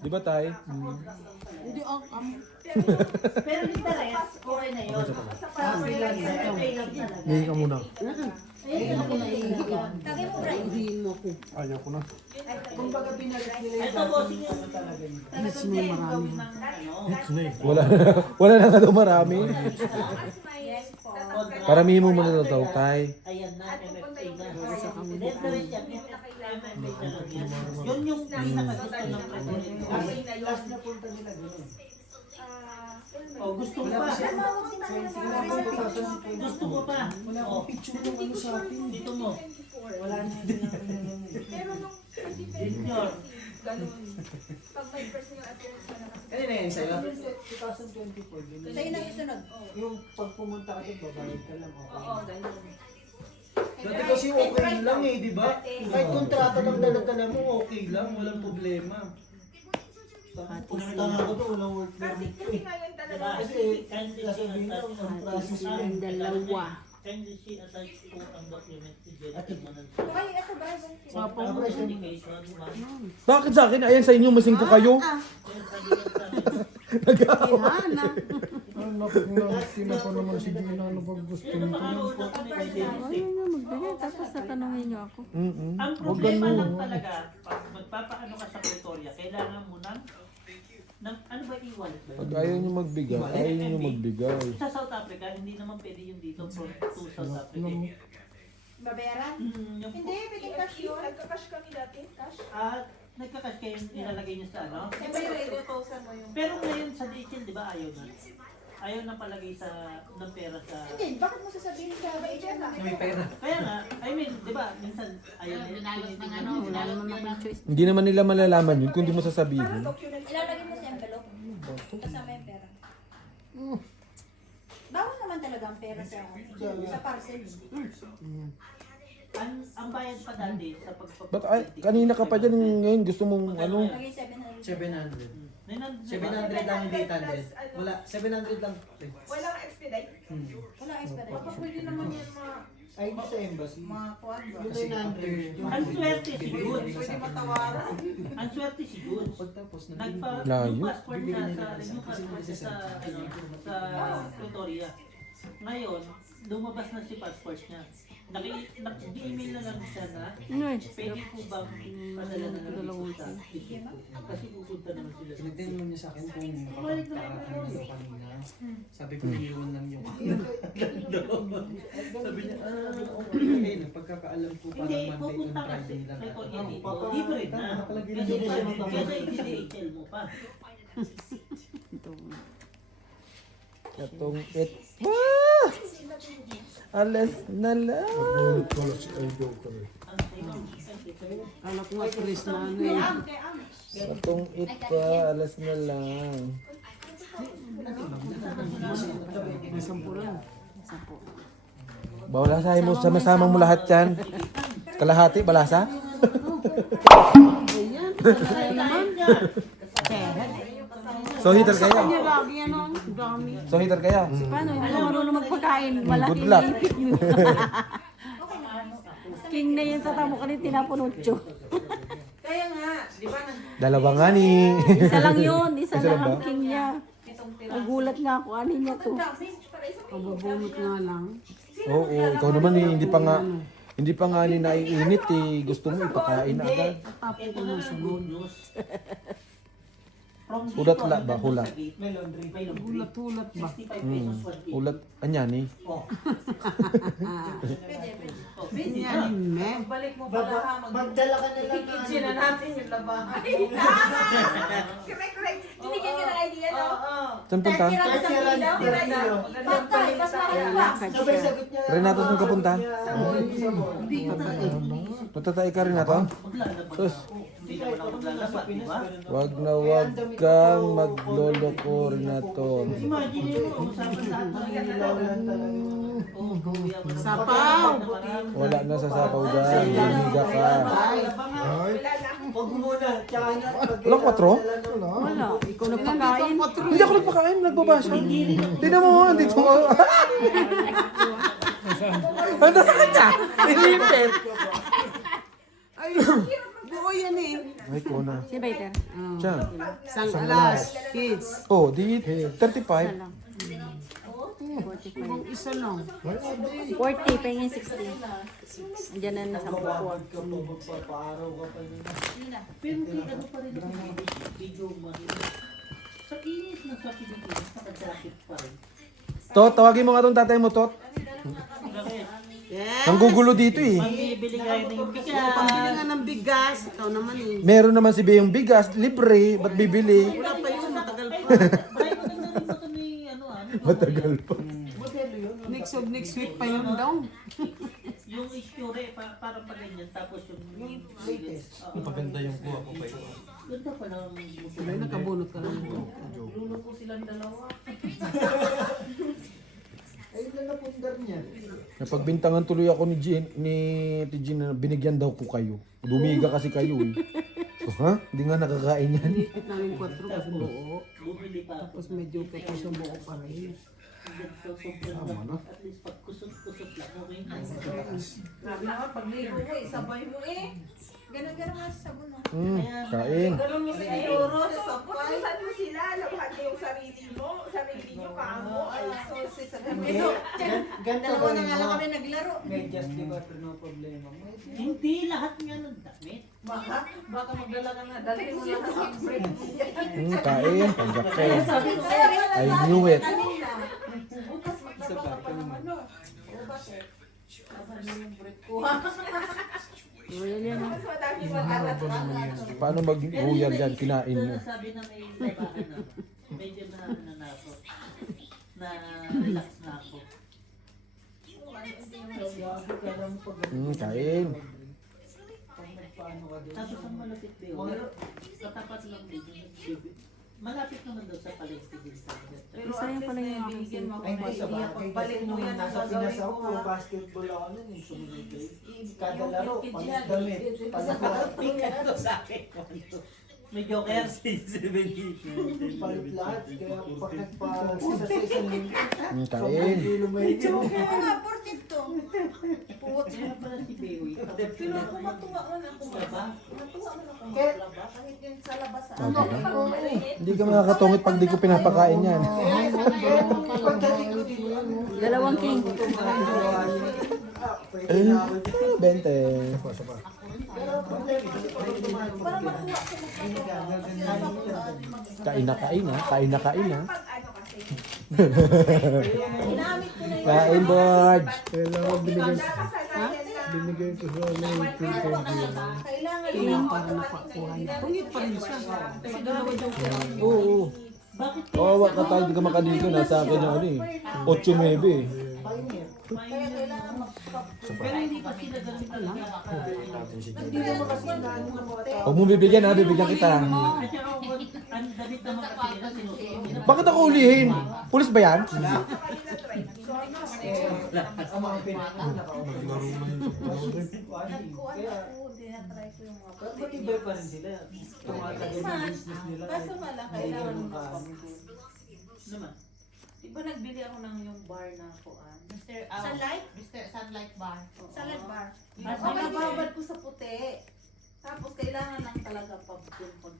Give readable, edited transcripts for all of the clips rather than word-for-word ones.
Di ba tay? Hindi ang Pero yung the rest, okay na yun. Sa pay lang talaga. Ngayon ka muna. Ayun ako na Tagay mo, Brian. hihin mo ako. Ayaw ko na. Kumbaga binalik nila yung Ito, bossing yun. talaga yun. Hits mo marami. Wala na nga daw marami. Yes po. Paramihin mo muna daw tay. Ayan na, MFA na. Then the rest yan, MFA talaga yan. Yun yung pinakagusto ng president. Last na punta nila gano'n. Oh, gusto mo pa? Gusto mo pa? Wala akong picture ng ano sa atin. Dito mo. Wala na din. Pero nung Junior. ganun, pag may personal appearance ka na kasi. Ano na yun sa'yo? 2024. ganun. Sa'yo na susunod. Yung pag pumunta ka dito, babayad ka lang. Okay. Oo, ganun. Dati kasi okay lang eh, di ba? Kahit kontrata lang dala-dala mo, okay lang. Walang problema. Pumunta nga ako doon, walang work Kasi, permit ko kasi eh. ngayon talaga. Kasi sasabihin lang, ang process Ang lang. dalawa. Kindly see attached po ang document to Ate. Okay, ito, Brian. Papa mo. Indication, ma'am. Bakit sa akin? Ayan sa inyo, masingko kayo. Kihana. Sino pa naman si Gina, ano pag gusto nito? Ayun nga, magbigay. Tapos tatanungin niyo ako. Ang problema lang talaga, pag magpapaano ka sa Pretoria, kailangan mo ng ano ba e-wallet ba yun? Pag ayaw nyo magbigay, ayaw nyo magbigay. Sa South Africa, hindi naman pwede yung dito from to South Africa. Babayaran? Yung Hindi, pwede cash yun. Nagka-cash kami dati, cash. nagka-cash kayo nilalagay niyo sa ano? Siyempre, i-deposit mo yung... Pero ngayon sa DHL, di ba ayaw na? Ayaw na palagay ng pera sa... Hindi, bakit mo sasabihin sa agent na? May pera. Kaya nga, I mean, di ba, minsan ayaw na. Wala naman akong choice. Hindi naman nila malalaman yun kung di mo sasabihin. Ilalagay mo sa envelope. Kasama yung pera. Bawal naman talaga ang pera sa parcel. Ang bayad pa dati sa Ba't kanina ka pa dyan, ngayon gusto mong ano? Lagay 700. 700 lang, hindi 800. Wala, 700 lang. Walang expedite. Wala expedite. Baka pwede naman yan Ay, di sa embassy. kuhan ba? Yung 900. Ang swerte si Goods. Pwede matawaran. Ang swerte si Goods. Pagtapos na Layo. New passport na new passport niya sa Pretoria. Ngayon, lumabas na si passport niya. Nag-email na lang siya na Ay, pwede po bang padala na lang dito sa Egypt? Kasi pupunta naman sila sa Tinignan mo niya sa akin kung makapagtaka kami daw kanina. Sabi ko, iiwan lang yung Sabi niya, okay, nagpagkakaalam ko Hindi, parang Monday pupunta and kasi Friday lang. kay Korea dito. Libre na. Nakalagay na Kasi dito siya kesa i-DHL mo pa. ito. Katong it. Alas na lang. Alam ko nga, Chris na ano eh. Katong it pa, alas na lang. May 10 lang. Bawalasahin mo, sama-sama mo lahat yan. Kalahati, balasa? Ayan, kasalayan naman. So hitter kaya? Kanya lagi yan ang dami. So hitter kaya? Paano? Hindi ka marunong magpagkain. Malaki Good luck. na ipit mo. King na yun sa tamo ka ni tinapunutso. Kaya nga, di ba? Dalawa nga ni. Isa lang yun. Isa Isa lang lang ang ba? king niya. Nagulat nga ako. Ano niya to? Pababunot nga lang. Oo, ikaw naman eh, hindi pa nga ni naiinit eh. Gusto mo ipakain na agad. Tapos Ito ko na na ang sa good news. From dito, Ulat la ba? hanggang Hula. sa gate, May laundry. may laundry. Hulat-hulat ba? 65 pesos 1 day. Ulat, anyan eh. Oh. Yan yung me. Balik mo pala ha. Magdala ka na lang Kikitsin na natin yung labahan. Correct, correct. Binigyan ka ng idea, no? Saan punta? Kahit tira sa kilo. Patay, mas mahal pa. Sabay sagot niya. Renato, saan ka punta? Hindi ko Matatay ka rin na to? Maglalaba. Sus, Hindi naman ako maglalaba, di ba? wag na wag kang magloloko Renato. Imagine mo, usapan sa atin. Oh, gawin ako. Sapaw! Wala na sa sapaw dyan. Hiniga ka. Huwag mo muna. Tsaka na. Walang 4? Wala. Ikaw nagpakain. Hindi ako nagpakain, nagbabasa. Tingnan mo, andito ko. Handa sa kanya. Inipit. Ay, buo yan eh. Ay, ko na. Si Baiter. Oh. Siya. Isang alas, kids. Oh, di 35. Isa lang. 45. Kung isa lang. 40, pahingin 60. Andiyan na nasa Kapag buko. ka pa, magpapaaraw ka pa yun. Pero kay ano pa rin ako video mo. Sa inis na sa Pilipinas, nakajakit pa rin. Tot, tawagin mo nga tong tatay mo, Tot. Bakit? Yes! Nanggugulo dito eh. Magbibili kayo ng Pambili bigas. nga ng bigas. Ikaw naman eh. Meron naman si Beyong bigas, libre, ba't bibili? Wala pa yun, matagal pa. Bray, maganda rin ba ito ni ano ah? Matagal pa. Next week pa yun daw. Yung isure, parang pa ganyan. Tapos yung latest. Maganda yung kuha ko pa yun. Ganda pa lang. Sabay nakabunot ka lang. Lulo po silang dalawa. Ayun lang na pundar niya. Napagbintangan tuloy ako ni Jean na binigyan daw ko kayo. Dumiga kasi kayo eh. So, ha? Hindi nga nakakain yan. Ipit namin 4 kasi buo. Bumili pa ako. Tapos medyo kapos sa buo pa rin. At least pag kusot-kusot lang, okay na. Sabi naman, pag ligo mo, isabay mo eh. Ganun-ganun nga sa sabon. Kain. Ganun mo sa Idoro, sabay. Saan mo sila? Labahan niyo yung sarili mo. Sarili niyo, kamo. Ay, sauce sa gabi. Ganito Dalawa na gawin nga lang mo. kami naglaro. Medyas, di ba? Pero no problema mo. Hindi lahat nga ng damit. Baka magdala ka na. Dali mo lahat ang break. Kain. Panjakay. Sabi ko, I knew it. bukas magtrabaho pa naman, no? O, bakit? Aba, yung break ko. Royal yan. Mas madami mag-alat ka. Paano mag-royal yan? Kinain mo. Sabi na may labahan na. Medyo na ano na ako. Na relax na ako. Kain. Tapos ang malapit ba yun? Katapat lang dito. Malapit naman daw sa palengke din sa Pero Isa yan pala yung aking bibigyan mo Ay, ako hindi sa maiiyak. bagay. Pagbalik Kasi mo nung yan ang nasa gagawin Pinas ko, ako, ha? basketball ako nun, yung sumunod kayo. Kada Yung laro, kid palit yan. damit. Tingnan to sa akin. May joker. Palit lahat. Kaya pag nagpa-isa sa isang linggo, Kain. kilo may Mga portit to. Puwot Kaya pala si Beoy. Pero ako matuwa man ako. Diba? Matuwa man ako maglaba. Kahit yun sa labas sa Ano? Hindi ka makakatungit pag di ko pinapakain yan. pagdating ko dito, Dalawang king. pwede na ako. 20. Pero problema kasi pag tumahan mo, para matuwa ko Kain na kain ha. Kain na kain ha. pag ano kasi. Ginamit ko na yun. Kain, Borge. Nakasanayan na. binigay ko sa Kailangan King yun. para napakuha niya. Tungit pa rin siya. Kasi dalawa daw ko. Oo. Bakit Kawawa ka tayo, hindi ka makadito. Nasa akin yung ano eh. 8-9 eh. Kaya kailangan Pero hindi pa sila ganun talaga. Hindi naman kasi inaano ng mga tao. Huwag mo bibigyan ha, bibigyan kita. At saka ang damit naman kasi nila sinusuot nila. Bakit ako ulihin? Pulis ba yan? Ang mga pinakain, Kaya, dinatry ko yung mga Pero matibay pa rin sila. Tumatagal yung business nila. Kaso nga lang, kailangan mo magpapagod. Naman. Di ba nagbili ako ng yung bar na kuan? Mr. Sunlight? Mr. Sunlight Bar. Salad bar. Ah, Ako nababad ko sa puti. Tapos kailangan lang talaga pabudin pag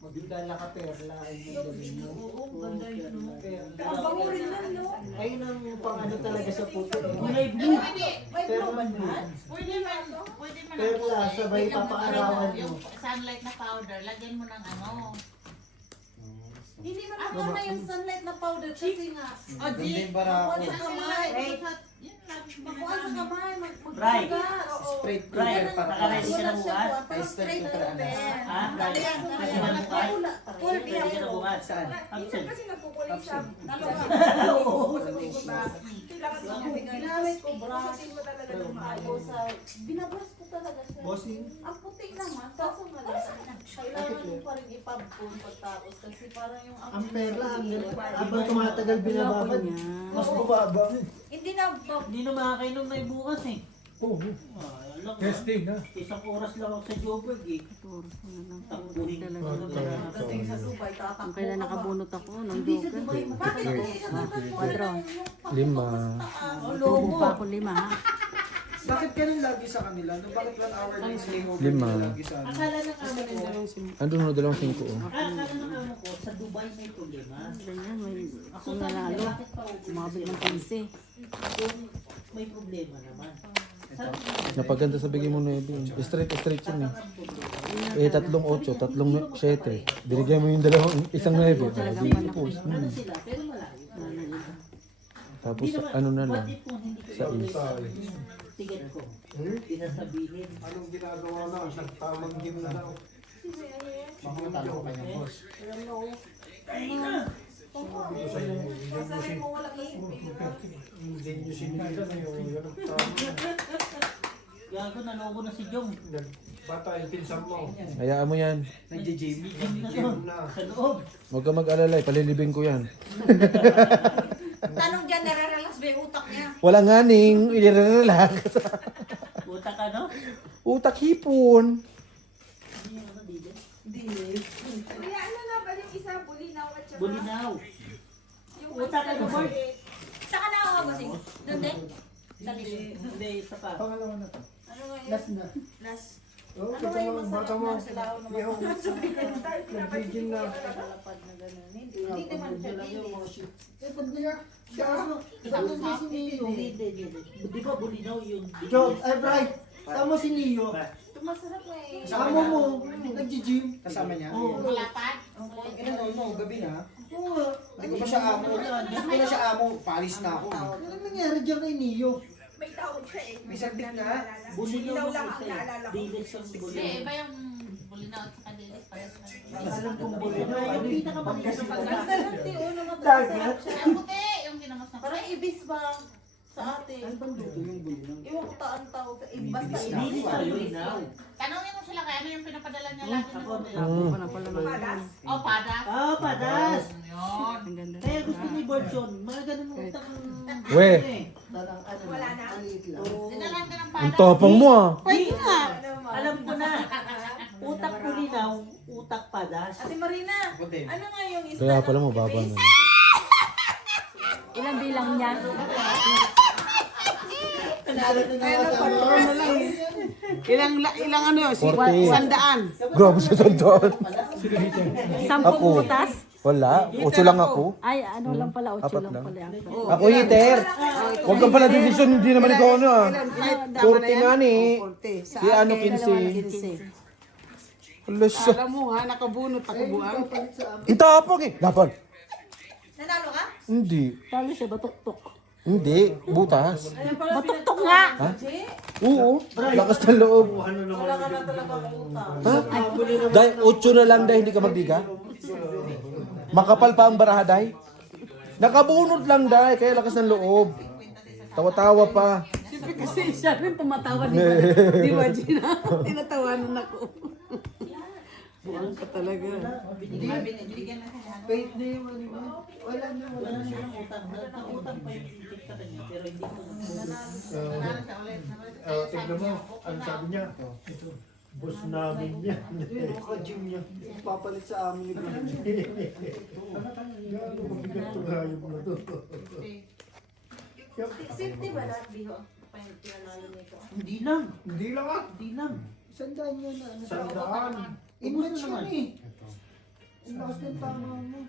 Magdala ka perla ay magaling mo. Oo, ganda yun, no? Perla. Ang bango rin yan, no? Ayun ang pang ano talaga sa puti. Kulay blue. May blue ba na? Pwede man. Pwede man. Perla, sabay papaarawan mo. Yung sunlight na powder, lagyan mo ng ano. Hindi man maganda yung sunlight na powder kasi nga. O, G. Makuha sa kamay. Yan lang. Makuha sa kamay. Dry. Magsugat. Oo. Straight Right. Ganun, Naka-ready ka na wala siya bukas? kuha, pero straight to open. Ah, right. Kaya, Ready ka na bukas? wala. Full Ready ka na biyahe. bukas? Saan? Absent. Kasi nagkukulit sa dalawa. Kailangan ko ginamit ko brush mo talaga ng maayos sa binabrush ko talaga siya. Bossing. Ang puti naman, kaso nga lang, kailangan mo pa rin ipabkon pagtapos kasi parang yung Ang perla, habang tumatagal binababad, mas bumaba. hindi na Hindi na makakainom na yung bukas eh. Oo. Alam ko. Isang oras lang ako sa Joburg eh. Takbuhin ko na. dating sa Dubai, Kung tatakbo kailan ka ba? nakabunot ako ng Hindi sa joker. Dubai. Bakit hindi ka tatakbo Kwadro. ng yung 5. taas? Tubo pa ako 5 ha. Bakit ganun lagi sa kanila? No? Bakit 1 hour lang layover 5. nila lagi sa ano? Akala ng amo ko, Andun mo 2 5 oh. akala ng amo ko, sa Dubai may problema. Ganyan, may ako So, sabi nanalo. niya, bakit pa ubus Umabot ng sila? 15. Kung may problema naman. Sabi niya, Napaganda sa bigay mo 9. Straight yun eh. Eh, 3 8, 3 7. Binigyan mo yung 2, isang 9. Tapos, ano sila, pero malayo. tapos ano na lang. What if kung hindi ko Sa is. ticket ko, pinasabihin. Anong ginagawa na? Nagtamang game na daw. Makakatalo ka kanyang boss. Masabi mo walang ipin. Hindi nyo sinila na yung ganun tama. Gago, naloko na si Jong. Bata yung pinsan mo. Hayaan mo yan. Nag-gym. Jong na to. Gym na. Sa loob. Huwag ka mag-alala, palilibing ko yan. Tanong dyan, nare-relax ba yung utak niya? Wala nga ning, i-relax. Buta ka, no? Utak hipon. Hindi yung ano, DJ. Kaya ano nga ba yung isa, bulinaw at saka... Bulinaw. Yung Uta ka, no, Bart? Saan ka nakakabasing? Doon din? Sa Hindi, Lizzie. hindi, isa pa. Pangalawa na to. Ano nga yun? Last na. Last. Oh, Ano kita nga yung mo, masarap bata mo. na silaw na Yung nag-gym na. makalapad na gano'n? Hindi naman siya linis. Eh, pag niya. Hindi. Di ba bulinaw yung... Job, ay Bray, tama si Neo. Masarap na eh. Kasama mo, nag-gym. Kasama niya? Oo. Malapad? Inano mo, gabi na? Oo. Hindi ko pa siya amo. Hindi ko na siya amo, palis na ako. Ano nangyari dyan kay Neo? May tawag siya eh. May sabit na. Bulinaw lang ang naalala ko. Dilis yung bulinaw. Iba yung bulinaw at saka dilis. Alam kong bulinaw. Yung pinakamaliit na pagkakas. Galante o naman Dagat. Ang puti, yung ginamas na Parang ibis ba sa atin? Ano bang luto yung bulinaw? Iwan ko taan tawag sa ibas. Dilis na bulinaw. Tanongin mo sila kaya ano yung pinapadala niya lagi na Ako, Ako na pala ng Padas. Oh, pada. Ah, padas. Yun. Ang ganda. Kaya gusto ni Bertson, mga ganun mo utak ng... We. Wala na. Dinalan ka ng Ang pada. tapang mo ah. Pwede nga. Alam ko na. Utak bulinaw, utak padas. Ate Marina, ano nga yung isa Kaya pala mo baba na. Ilang bilang niya? Ilang ano yun? 40. 100. Grabe sa sandaan. 10 Ako. butas? Wala, 8 lang ako. Ay, ano lang pala, 8 Apat lang lang. pala ako. Ako hitter. Huwag kang pala decision, hindi naman ikaw ano ah. 40 nga ni. Si ano 15. Alas siya. Alam mo ha, nakabunot ako buang. Ang tapang eh. Laban. Nanalo ka? Hindi. Talo siya, batuktok. Hindi. Butas. Batuktok nga! Oo. Lakas ng loob. Wala ka na talaga utang. Ha? Dahil 8 na lang dahil hindi ka magdiga? Makapal pa ang baraha dahil? Nakabunot lang dahil kaya lakas ng loob. Tawa-tawa pa. Siyempre kasi siya rin tumatawa, di ba? Di ba, Gina? Tinatawanan ako. Buang ka talaga. Wait na yung ano. Wala na. Wala na silang utang. Nakutang pa yung ticket sa kanya, pero hindi ko Tignan mo, ano sabi niya? Ito, boss namin yan. Yung naka-gym niya. Papalit sa amin ni Bray. Gano'n mabigat itong hayop na to. 50 ba lahat biho? Pinanalo nito. Hindi lang. Hindi lang ah. Hindi lang. Sandaan niya na. Ano sa Sandaan. Inmatch yan eh. Ang lakas ng tama mo.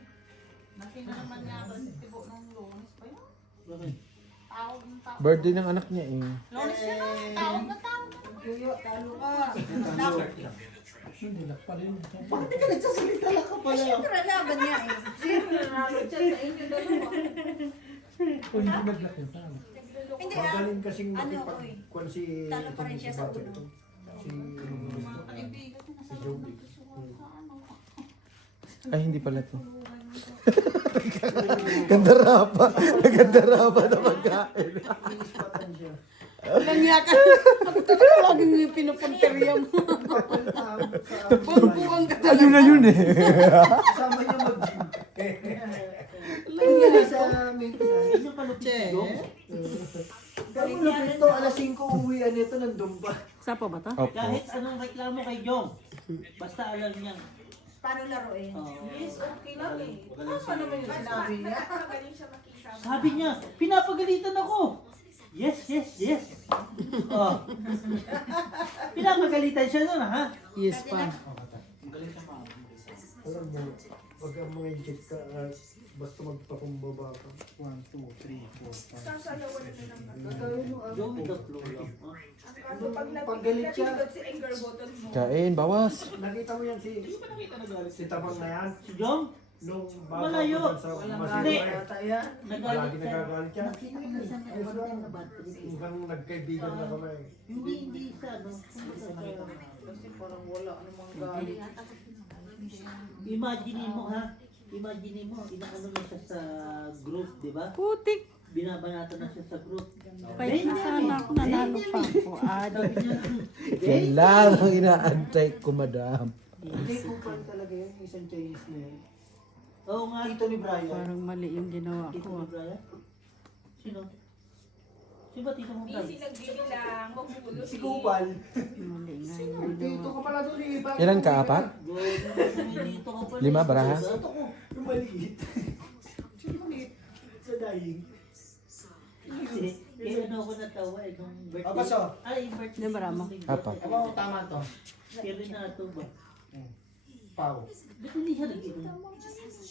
Nakina naman niya ako sa tibo ng lunes pa yun. Bakit? Tawag ng tawag. Birthday ng anak niya eh. Lunes yun oh. Tawag na tawag. Yuyo, talo ka. Bakit di ka nagsasalita lang ka pala? Siyempre, laban niya eh. Sino nanalo dyan sa inyo dalawa? Hindi ah. Magaling kasing Ano, makipagkuhan si... Talo pa rin siya sa ulo. Si... Kaibigan ko nasa ano. Ay, hindi pala to. Ganda-rapa. Naganda-rapa na pagkain. Ilang niya ka. Ako talaga laging yung pinupunteriya mo. Buang ka talaga. Ano na yun eh? Kasama niya mag-gym. Ilang niya sa maintenance. Yun yung kalupit ko. Kaya mo lapit to, alas 5 uwian nito, nandun pa. Sapa ba to? Opo. Kahit anong reklamo kay Jong, basta alam niya. Paano laruin? Yes, okay lang eh. Magaling Tama naman yung Mas sinabi niya. magaling siya makisama. Sabi niya, pinapagalitan ako. Yes, yes, yes. Oh. Pinapagalitan siya nun, ha? Yes pa. Alam mo, wag kang mga inject ka, basta magpakumbaba ka. 1, 2, 3, 4, 5. Sasayawan na lang. Kagaya nung Go with the flow lang. Ang kaso pag Panggalit siya. napindot si anger button mo. Kain, bawas. Nakita mo yan si Tabang na yan? Si Jong, Nung bago Malayo. ako sa Walang Hindi. Masibay. gata yan. nagalit Lagi siya. nagagalit siya. Hanggang nagkaibigan na kami. Hindi sa ano. Kasi parang wala namang galit. Imagine mo, ha? Imagine mo, inaano na siya sa group, di ba? Putik. Binabanatan na siya sa group. Kahit na sana ako nanalo pa ako. Sabi niya, Yan lang ang inaantay ko, madam. Hindi kung paano talaga yun, yung isang Chinese na yun. oo nga. Tito ni Brian. Parang mali yung ginawa Tito ko. mo, Brian? Sino? Sino ba tito mo, Busy Brian? nagbibilang, magulo Si Kupal. Mali nga yung Dito ginawa. ka pala doon eh. Ilan ka, apat? Dito ka pala. 5, baraha? Ito ko, yung maliit. Yung maliit. Sa dying. Kaya ano ako natawa eh, nung birthday. Apas, oh. Ay, birthday. Di ba, Ramo? Apat. Ano, tama to. Kaya rin na ito ba? Pau. Ba't hindi siya nag-inom?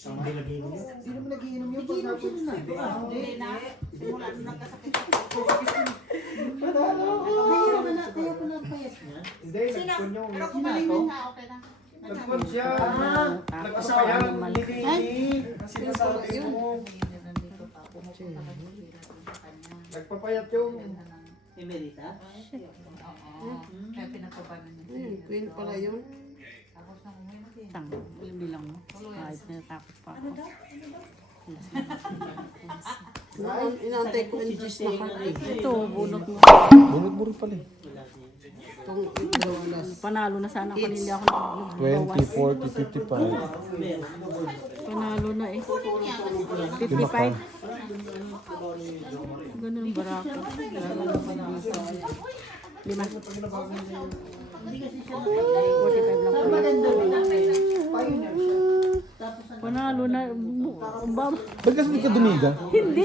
Hindi nag-iinom yun. Hindi naman nagiinom yung Nag-iinom siya nun, Hindi. ah. Simula nung nagkasakit Kaya pala payat niya. Hindi, nagpon yung... Pero kumaling Sino? na, okay na. Nagpon siya. Tapos Nagpasayan. parang mali. Sinasabi mo. Nagpapayat yung... Emerita? Kaya pinapabanan niya. Ayun, queen pala yun. Tapos nang umuwi na din. Tang, bilang mo. Kahit natakot pa ako. Noon, inaantay ko yung juice na heart eh. Ito, bunot mo. Bunot-bunot pala eh. Itong idrawalas. Panalo na sana ako hindi ako 20, nagbawas. 40, 55. Panalo na eh. 55. Ganun barako. Lima. 45 lang po. Pioneer siya. Panalo na. Ba't kasi hindi ka dumiga? Hindi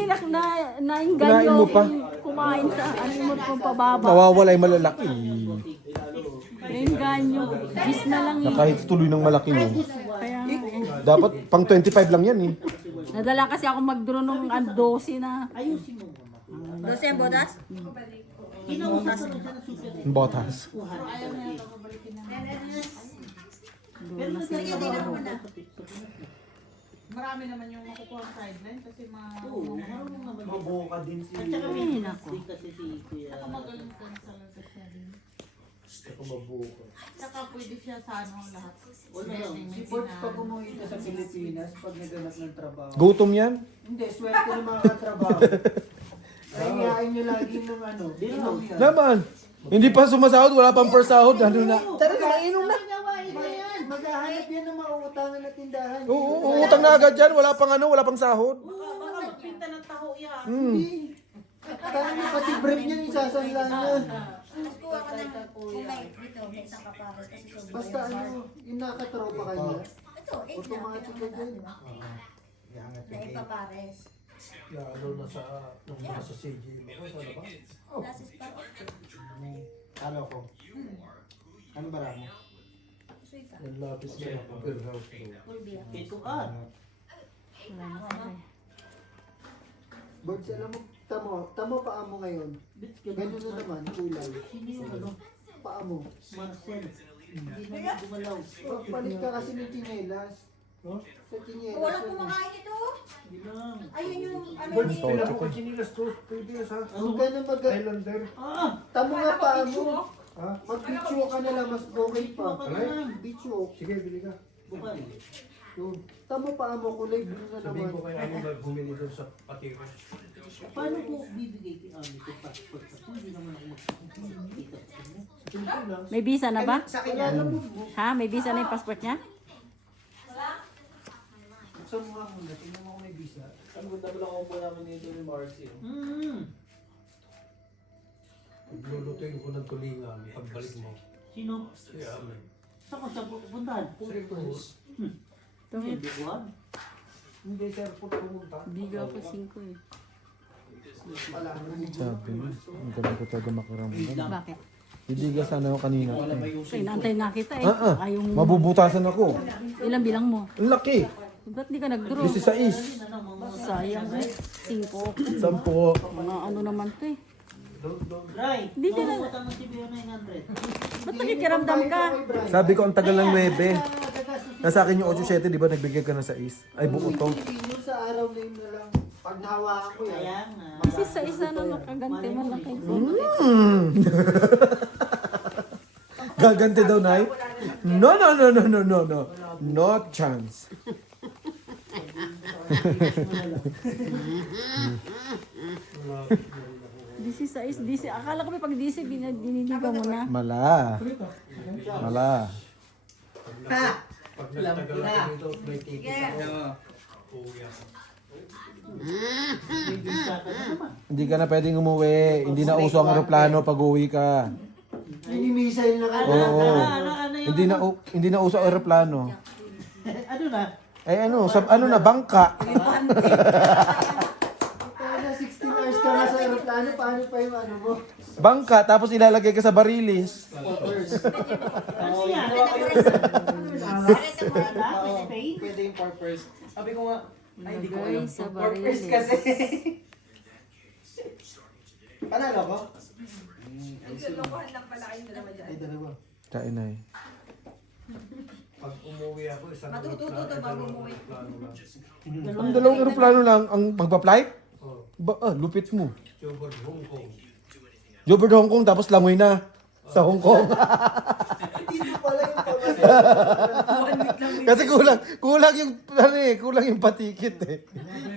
nainggan Kinain mo pa? kumain sa ano mo pang pababa. Nawawala yung malalaki. Nainggan yung gis na lang eh. Nakahit tuloy ng malaki mo. Kaya nga eh. Dapat pang 25 lang yan eh. Nadala kasi ako mag-draw nung 12 na. Ayusin mo. 12 ang bodas? Kinausap ko na siya ng super. Botas. Pero nagkakaroon ako sa Marami naman yung makukuha ang sideline kasi Oo, marunong naman. Mabuka din si... At saka Ay, may nako. din kasi si Kuya. Ako magaling ka sa lantasyarin. Ako mabuko. Saka pwede siya sa ano lahat. Wala lang. Si Ports pag umuwi ka sa Pilipinas, pag naganap ng trabaho. Gutom yan? Hindi, swerte ng mga katrabaho. Kayayain nyo lagi ng ano, inom yan. Naman. Hindi pa sumasahod, wala pang per sahod. Ano na? Talaga, nainom na. Maghahanap yan ng mga utangan na tindahan. Oo, utang na agad yan. Wala pang ano, wala pang sahod. Baka magpinta ng taho yan. Kaya pati brief niya isasanla niya. Kuha ka ng dito, may isang kapares kasi sobrang Basta ano, yung nakatropa kanya. Ito, 8 na. Automatic ka dyan. Na ipapares. Lalo na sa... Nung nasa CG mo. Ay, sana ba? Lasis pa rin. Ano ko? Ano ba mo? Suy ka. Yung lapis na yung upper house doon. Pulbiya. Ito ah. Birds, alam mo, tamo paa mo ngayon. Ganun na naman, kulay. Sino yung ano? Paa mo. Marcel. Hindi naman gumalaw. Pagpalit ka kasi ng chinelas. Sa chinelas. Walang yun. kumakain ito. Hindi lang. Ayun yung ano Birds, ni... pila ko chinilas to. Pwede yun sa Huwag ka na Islander. Ah! tamo nga paa mo. Ha? Mag-beach walk ka na lang, mas okay pa. Walk ka na lang. Beach walk. Sige, bili ka. Bukal. Yun. Tamo paa mo, kulay blue na Sabihin ko naman. kay ano na bumili doon sa patiro. Paano ko bibigay kay Ami ko passport? Kasi hindi naman ako magkakita sa kanya. Pilipinas. May visa na ba? Sa kanya alam mo. Ha? May visa na yung passport niya? Buksan mo nga muna, tingnan mo kung may visa. Ang ganda mo lang ako po namin nito ni Marcy. Paglulutuin ko ng tulingan, pagbalik mo. Sino? Kaya amin. Saan ko siya pupuntahan? Ito, Hindi ko ah. Hindi sa airport pumunta. biga ko 5 eh. Sabi mo, ang gabi ko talaga makiramdam. Bakit? Hindi ka sana ako kanina. Kasi inaantay nga kita eh. Ayong Mabubutasan ako. ilang bilang mo. Ang laki. Ba't di ka nag-draw? 16. Sayang eh. 5. 10. Mga ano naman to eh. Right. Hindi ka na. Utang ng CBO 900. Ba't nakikiramdam ka? Sabi ko ang tagal ng 9. Nasa akin yung 8-7, di ba? Nagbigay ka ng 6. Ay, buo to. Yung sa araw na yun na lang. Pag nahawakan ko yan. Kaya nga. Kasi sa isa na nakaganti man lang kayo. Gaganti daw, Nay? No, no, no, no, no, no, no. No chance. DC. Akala ko may pag DC, diniligaw mo na. Mala. Mala. Pag nagtagal ako dito, may ticket ako. Hindi ka na pwedeng umuwi. Hindi na uso ang aeroplano pag uwi ka. Minimisail na kayo. Oo. Ano Hindi na uso ang aeroplano. ano na? Ay ano na, bangka. Kaya na 16 hours ka na sa aeroplano, paano pa yung ano mo? Bangka, tapos ilalagay ka sa barilis. Ano yan? Pwede yung purpose. Sabi ko nga, ay hindi ko Lagay alam. sa Purpose barilis. kasi. Panalo ko? Naglulukuhan lang pala kayong dalawa dyan. Ay, dalawa. Kain ay. Pag umuwi ako, isang Matututo to bago umuwi. plano lang. Ang dalawang aeroplano lang ang magpa-flight? Oh, Lupit mo. Jobber Hong Kong. Jobber Hong Kong, tapos langoy na sa Hong Kong. Dito pala yung pabasa. Kasi kulang yung patikit eh.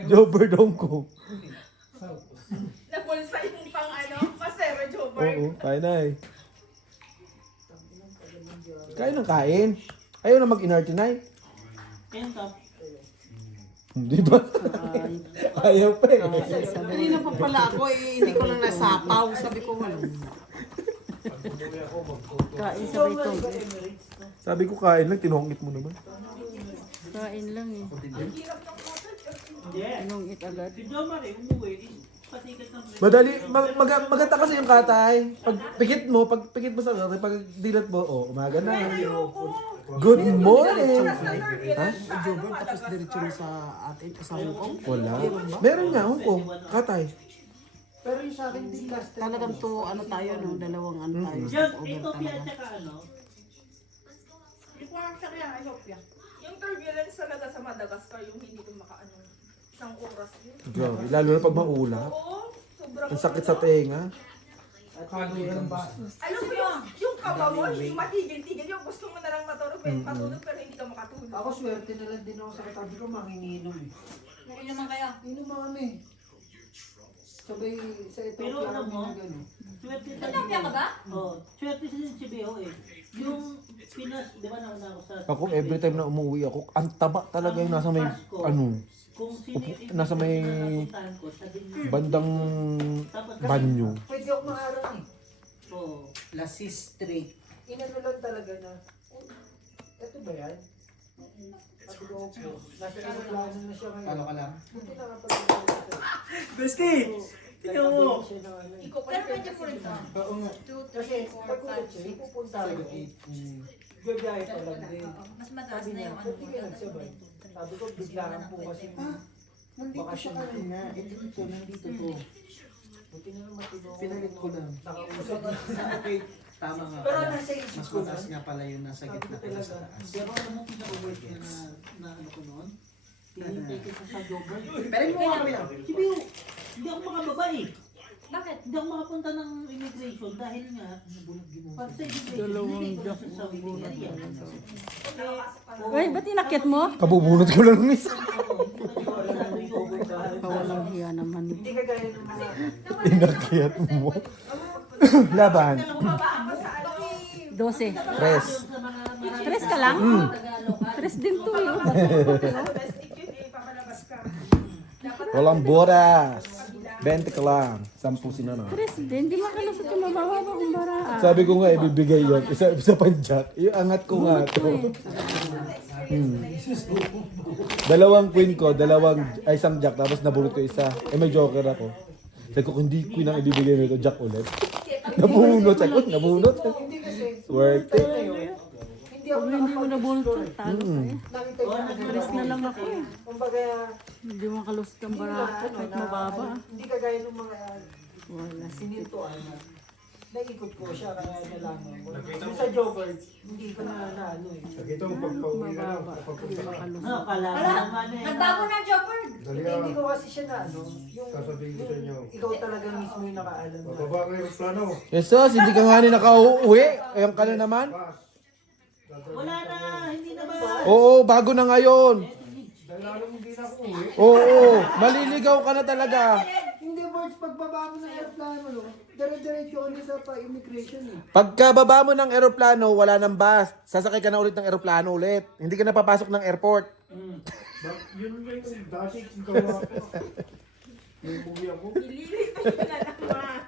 Jobber Hong Kong. Napulsa yung pang ano, pasero Joburg. Oo, kain na eh. Kain ng kain. Ayaw na mag-inartinay. Kaya ka. Di ba? Ayaw pa eh. Kanina pa pala ako eh. Hindi ko lang nasapaw. Sabi ko ano. Pag umuwi ako, mag-photo. Kain sabay to. Sabi ko kain lang, tinongit mo naman. Kain lang eh. Hindi. Inungit agad. Si Jomar eh, umuwi. Patikat ng Madali, maganda kasi yung katay. Pag pikit mo sa katay, pag dilat mo, umaga na. Good morning! Ha? Joburg tapos diretso na sa atin sa Hong Kong. Wala. Meron nga, Hong Kong. Katay. Pero yung sa akin din last time. Talagang to ano tayo no, dalawang ano tayo. Yan, Stopover Ethiopia talaga. at saka ano. Hindi ko alam siya kaya Ethiopia. Yung turbulence talaga sa Madagascar, yung hindi ko makaano. Isang oras yun. Grabe, lalo na pag maulap. Oo, sobrang Ang sakit sa tenga. Alam mo yung kaba mo, hindi matigil-tigil. Yung gusto mo na lang matulog, pero hindi ka makatulog. Ako swerte na lang din ako sa katabi ko, manginginom eh. Kung naman kayo. Inom mo kami. Sabay sa ito, Pero alam mo, gano'n. swerte Ethiopia ka ba? Oo, swerte sa CBO eh. Yung Pinas, di ba nauna ako sa... Ako, every time na umuwi ako, ang taba talaga yung nasa may, Kung sino yung nasa may napuntahan ko, sabi niya, bandang banyo. Pwede ako maharang eh. oo. Last straight. Inano lang talaga na, ito ba yan? Sabi ko po, nasa aeroplano na siya ngayon. Kala ka lang? Buti nakapag-aeroplano siya. Gusti! Tingnan mo! Pero pwede po rin to. Oo nga. 2, Kasi 3, 4, pagkulat 5, siya, 6. ipupunta ko. Gabiyahe pa lang din. Mas mataas Sabi na niya, yung ano. ba't di ka nagsabay? Sabi ko, biglaan po kasi. Nandito siya kanina. Ito, nandito to. Buti na lang matino. Pinalit ko lang. Nakausap na. Okay, tama nga. Pero nasa isip Mas ko mataas nga pala yun, nasa gitna pala sa taas. Pero alam mo, pinaka-worst niya na ano ko noon? Hinintay ko sa Joburg. Pero mo kami lang. CBO, hindi ako makababa eh. Bakit? Hindi ako makapunta ng immigration dahil nga, pag sa immigration, hindi ko na sa waiting area. Uy, ba't inakit mo? Kabubunot ko lang ng isa. Walang hiya naman. Hindi ka gaya ng mga... Inakyat mo. Laban. Bumaba ako sa ano. 12. Tres. 3 ka lang? 3 din to eh. Domestic yun eh, papalabas ka. Dapat Walang boras. 20 ka lang. 10 sinana. 3 din. Hindi makalusot yung mababa kung baraan. Sabi ko nga, ibibigay yun. Isa pang jack. Yung angat ko nga to. Dalawang queen ko, isang jack, tapos nabulot ko isa. Eh, may joker ako. Sabi ko, hindi ko nang ibibigay nito, Jack ulit. Nabunot. Sabi ko, nabunot. Hindi kasi, Swerte. time na yun, hindi ako Pag hindi mo nabunot to, talo ka eh. Nakita ko na Alis na lang ako eh. Kumbaga, Hindi mo kalus kang hindi barako na, kahit mababa. Hindi kagaya ng mga Wala. sinintuan na naikot ko siya kaya nalaman ko. Yung sa Joker, hindi ko na ano eh. Ito, pagpauwi na lang, Mababa. papapunta ka. Kalus. Ano, kala mo naman eh. Nagbago ng Joker. Dali Hindi ka. ko kasi siya na ano, yung Sasabihin ko sa inyo. ikaw talaga mismo yung nakaalam na. Bababa kayo ng plano. Jesus, hindi ka nga rin nakauwi. Ayun ka na naman. Pas. Wala na, hindi na ba? Oo, bago na ngayon. Dahil alam mo hindi na ako uwi. Oo, maliligaw ka na talaga. Hindi, Birds, pagbaba mo ng aeroplano, no? Dire-diretso ko na sa pa-immigration eh. Pagkababa mo ng eroplano, wala nang bus. Sasakay ka na ulit ng eroplano ulit. Hindi ka na papasok ng airport. Yun yung dati kong gawa ko. Yung uwi ako. Ililito yun na naman.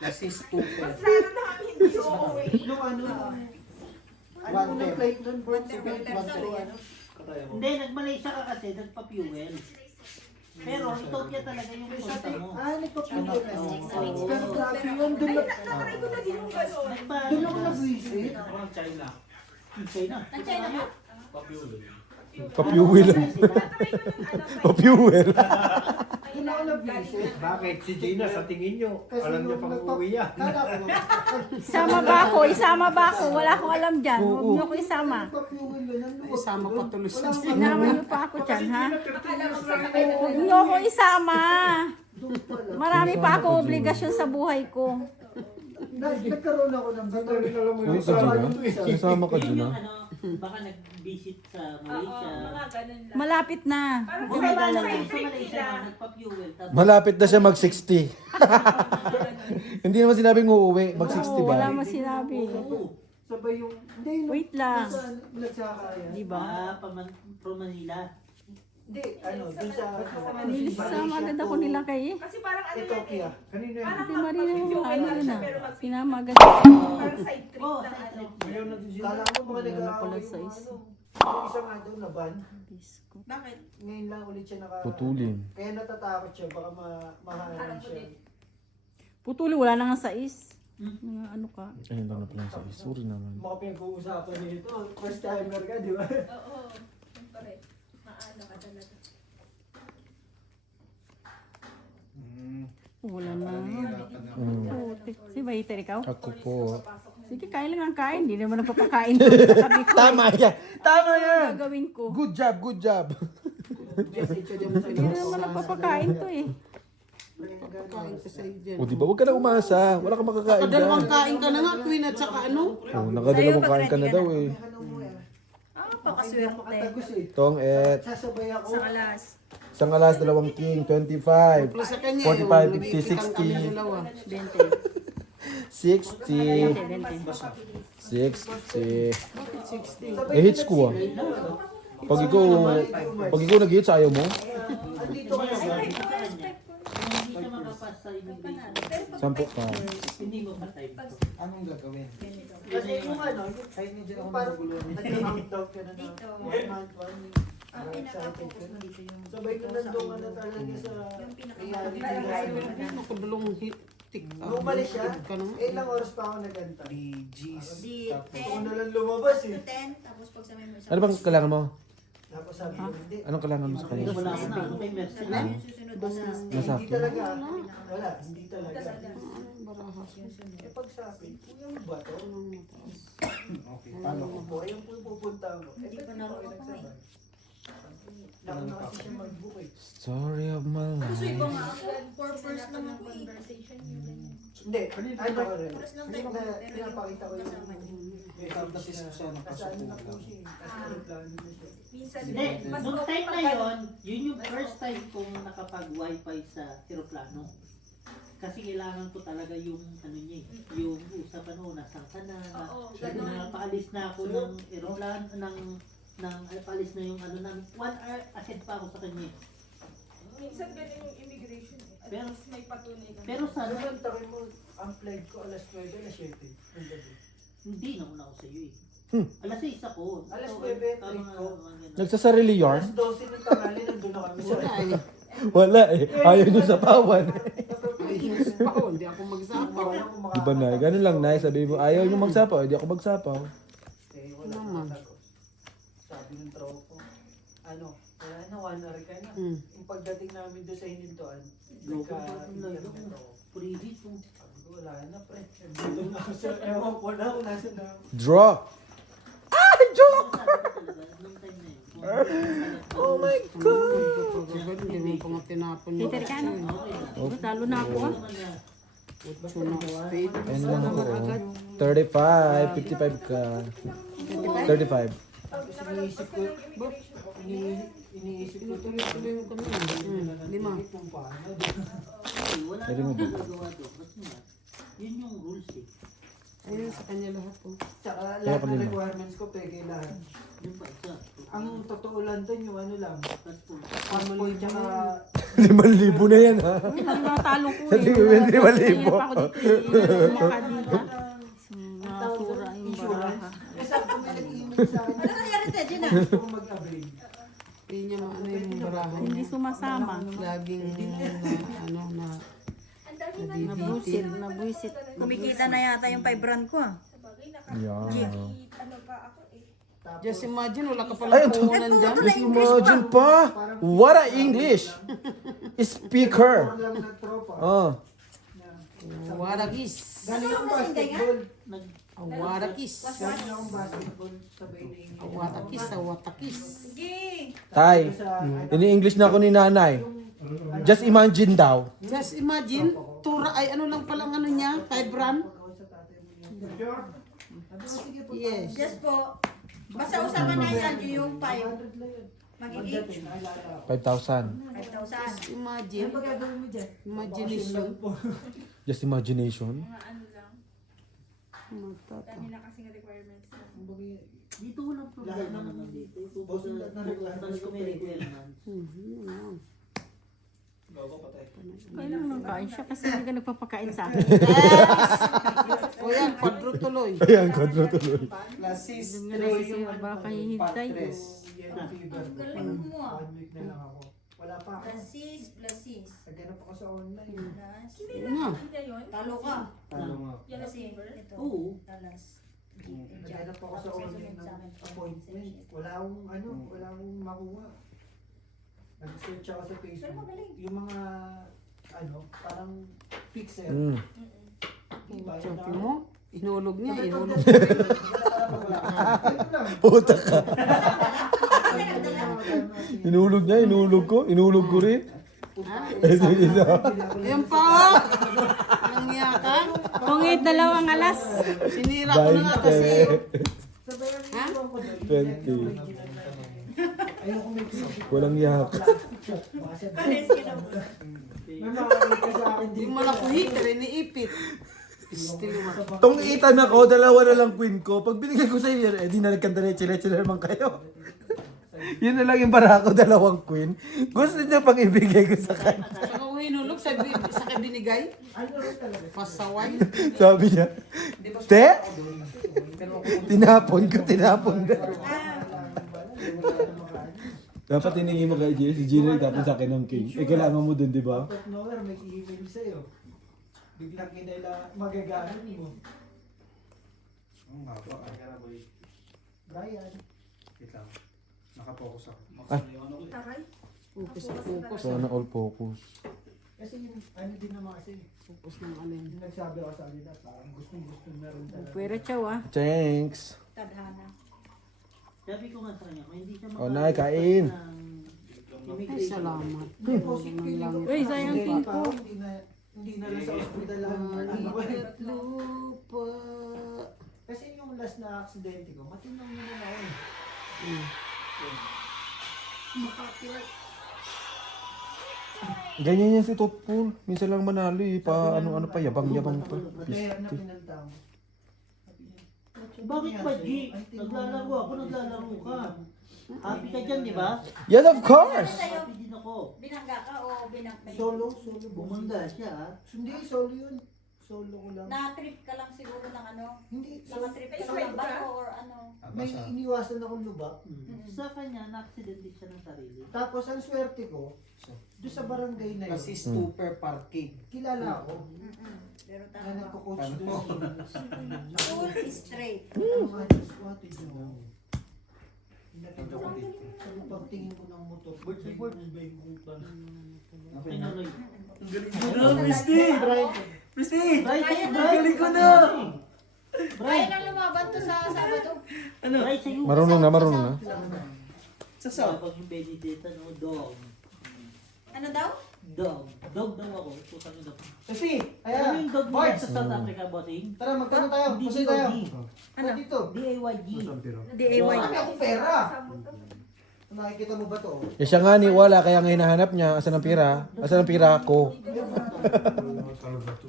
Kasi stupid. Mas lalo na kami hindi uuwi. Nung ano yung flight nun, Birds? Hindi, nag-Malaysia ka kasi, nagpa-fuel. Pero Ethiopia talaga yung punta mo. Nagpa-fuel. Pero grabe yun, dun na, Nakatry ko na din yung gano'n. dun ako nag-visit. China. Ang China mo. Papuwil. Papuwil. Dun ako nag-visit. Bakit? Si Gina, sa tingin nyo, Kasi alam niya yung pang uuwi yan. Kala ko, Isama ba ako? Isama ba ako? Wala akong alam dyan. Huwag niyo ako isama. nagpa-fuel yun, nandun. Isama pa tuloy sa Sinama niyo pa ako dyan, ha? Akala ko sasakay na Huwag niyo ako isama. Marami pa akong obligasyon sa buhay ko. Nagkaroon ako ng Ang dali alam mo Uy, yung ka sa dyan, ito eh. ha? Sasama ka Yun dyan, yung ha? ano, baka nag-visit sa Oo, Malaysia. mga ganun lang. Malapit na. Parang Bumida sa lang side sa trip Malaysia, nila. nagpa-fuel. Tapos, Malapit na siya mag-60. Hindi naman sinabing uuwi. Mag-60 Oo, ba? wala mo sinabi. sabay yung, hindi, yung Wait lang. nagsakaya. Di ba? from Manila. Hindi, ano, dun sa, Nilisama agad ako nila kay. Kasi parang ano yan eh. Ethiopia. Kanina yun. Parang Hindi marino yung fuel ano lang yun siya, ah. pero mag- Sinama agad. Parang side trip Oh, lang side ano. trip. Ayaw na din sila. Kala ko mga Wala na nag-aaway pala yung sa is. ano. Yung isa nga daw na ban. Bisko. Bakit? Ngayon lang ulit siya Putulin. Kaya natatakot siya, baka mahalan siya. Putuli, wala na nga sa is. Mga ano ka. Ayun lang na pala sa sorry naman. Mga pinag-uusapan nito, first timer ka, di ba? Oo. Siyempre. Maano ka talaga. Wala na. Mm. Putik. Si Baiter, ikaw? Ako po. Sige, kain lang ang kain. Hindi naman nagpapakain ko sa tabi ko. Tama yan! Tama Ano yan! gagawin ko? Good job, good job. Hindi naman nagpapakain to eh. O di ba, huwag ka na umasa. Wala kang makakain dyan. Kain ka na nga, Queen, at saka ano? Oh, nakadalawang kain ka na daw eh. Pakaswerte. Makatagos eh. Tong et. Sasabay ako. Isang alas, dalawang king, 25. Sa kanya, 45, 50, 60. 60. 60. Eh, hits ko ah. Pag ikaw nag-hits, ayaw mo? Andito ka na ba? Kung hindi ka makapas sa immigration, Sampo ka. hindi mo patay. Anong gagawin? Kasi yung ano, yung parang nag-countdown ka na na 1 month, 1 week. Excited ka na. Sabay ko nandun ka na talaga sa reality. Nakadulong tik. Nung umalis siya, ilang oras pa ako naganta. Gusto ko na lang lumabas eh. Ano bang kailangan mo? Tapos sabi ko, hindi. Anong kailangan mo sa kanya? Wala ka na, ano kay Mercy na. Hindi Nasakit. talaga. Wala, hindi talaga. Eh pag sabi, yung ba to? Paano ko po? Ayun po yung pupunta ko. Eh, ba't di pa kayo nagsabay? Nauna kasi siya mag-book eh. Story of my life. Purpose naman po conversation Hindi, ano ko rin. Pinapakita ko yung Kasi Susana kasaan na po siya. Kasi plano na siya. Minsan Hindi, mas nung okay time pag na ganun. yon, yun yung first time kong nakapag-wifi sa aeroplano. Kasi kailangan ko talaga yung ano niya, yung usapan mo, nasaan ka na, Oo, ganun. paalis na ako ng aeroplano, paalis na yung ano, 1 hour ahead pa ako sa kanya. Minsan ganun yung immigration eh. At Pero- least may patunay ka. Pero Ano sana, ang takin mo, ang flight ko alas 9, alas 7. Ang gabi. hindi naman ako sa iyo eh. Alas 6 ako. Alas So, 9, tama nga, ko. mga ganun. Nagsasarili yarn? Alas 12 ng tangali, nandun na kami sa Wala eh. Ayaw nyo sa pawan. Napapay magsapaw. Hindi ako magsapaw. Di ba, Nay? Ganun lang, Nay. Sabi mo, ayaw nyo magsapaw, hindi ako magsapaw. Eh, wala Naman. talaga. Sabi ng tropa ko, ano, wala na, 1 hour ka na. Hmm. Yung pagdating namin doon sa hinintuan, Loko pa itong live nagka-internet mo. ako. Preheat mo. Sabi ko, wala na, pre. Nandito na ako sa, ewan ko na kung nasa na. Draw! Ah! Joke! Sabi ko talaga, nung time na yun. Oh my God! Hindi mo pa nga tinapon yung Peter ka, no? Okay na. Talo na ako, ah. Naman na. Sunod speed. Ayun lang ako. 35, 55 ka. 35. Tapos iniisip ko, iniisip ko tuloy yung kami. Lima. Kung paano. Okay, wala Pwede mo namang ba? magagawa doon. Kasi nga, yun yung rules eh. Ayun sa kanya lahat po. Tsaka Kaya lahat pa ng lima. requirements ko, peke lahat. Yung pa isa. Ang totoo lang doon yung ano lang, Passport. passport tsaka 5,000 na yan, ha? Hindi talo ko eh. Sabi ko, 5,000. Mahirap ako dito eh. Makadita. Nasura yung insurance. baraha. Kasi ako may nag-email sa akin. Ano nangyari tayo dyan ah? Gusto ko mag-avail. Hindi niya maano yung barahan Hindi niya. sumasama. Laging na Nabusit, nabusit. Kumikita na yata yung 5 rand ko ah. Yeah. Ano pa ako eh. Just imagine, wala ka Ay, pala ito. puhunan dyan. Just imagine pa! What a English! Speaker! Lang na tropa. Oh. Warakis. Galing akong basketball. Warakis. Galing akong basketball. Sabay na English. Watakis, watakis. Sige. Tay, ini-English na ako ni nanay. Just imagine daw. Just imagine, tura ay ano lang palang ano niya, 5 rand. Yes. Just po. Basta usapan na yan yung 5. Magiging 5,000. 5,000. Imagine. Imagination. Just imagination. Mga ano lang. Dami na kasing requirements na. Dito walang problema naman dito. Tapos kung may requirement. Kaya lang nang kain siya kasi hindi ka nagpapakain sa akin. O yan, quadro tuloy. Ayan, kodro tuloy. Classes. Hindi na kasi baka hihintay. Ang galing mo ah. 1 week na lang ako. Wala pa ako. Plasis. Naghanap ako sa online. Yun na. Hindi yun. Talo ka. Talo nga. Yellow Kasi fever. ito. Oo. Talas. Naghanap ako sa online ng appointment. Wala akong ano, wala akong makuha. Nag-search ako sa Facebook. Yung mga ano, parang fixer. Mm. Diba? Sabi mo, inulog niya, inulog. Puta ka. Inulog niya, inulog ko. Inulog ko rin. Ayan pa, oh. Nangya ka. Pungit dalawang alas. Sinira ko na nga kasi. 20. Walang yak. May makakita sa akin Hindi dito. mo na kuhit, iniipit. Still mo. Tong itan ako, dalawa na lang queen ko. Pag binigay ko sa inyo, eh di na nagkanta na chile naman kayo. Yun na lang yung para ako, dalawang queen. Gusto niyo pang ibigay ko sa kanya. Saka ko hinulog sa kay binigay. Pasaway. Sabi niya, Te? Tinapon ko. Dapat hiningi mo kay Gio, si Gino tapos sa akin ng king. Eh, kailangan mo dun, di ba? Out of nowhere, may email sa'yo. Biglang kinaila magagamit mo. Brian. Nakapokus ako. Takay. Focus sa focus. Sana all focus. Kasi yung ano din naman kasi, Focus ng alin. yung nagsabi ako sa kanila, parang gusto meron talaga. Pero chow ah. Thanks. Tadhana. Sabi ko nga sa kanya, kung hindi siya Oh, Nay, kain. Ay, salamat. Hindi po, si feeling ko Uy, sayang hindi king pa ko. ako, hindi na lang sa ospital lang. Ano ko eh. At lupa. Kasi yung last na aksidente ko, matinong na ako eh. Ganyan yan si Totpool. Minsan lang manalo eh. Pa ano pa, yabang-yabang pa. Kaya na pinalta ko. Sabi niya, Bakit ba, G? Naglalaro ako, naglalaro ka. Happy ka dyan, di ba? Yes, of course! Happy din ako. Binangga ka o binangga? Solo. Bumanda siya, ha? Hindi, solo yun. solo ko lang. Na-trip ka lang siguro ng ano? Hindi, Naka-trip ka lang ng bato or ano? may iniwasan akong lubak. Sa kanya, na-accident din siya ng sarili. Tapos ang swerte ko, doon sa barangay na yun, Kasi super parking. kilala ako. Pero Na tama. nagko-coach doon. Full straight. Ano nga yung squatted mo? Sabi pagtingin ko ng motor. Tinuloy. Galing ko na! Ay, nang lumaban to sa Sabado. Right sa'yo. Marunong na. Kapag yung Benedetta, no, dog. Ano daw? Dog. Dog daw ako. Putang ina. Kasi, Ano ayan, yung dog Boys! nila sa South Africa, bossing? Tara, magkano tayo? Hindi Kasi tayo. DOG. Ano dito? DAYG. DIY. Marami akong pera. Nakikita mo ba to? Eh siya nga ni wala, kaya nga hinahanap niya. Asan ang pira? Asan ang pira ko? Talaga to.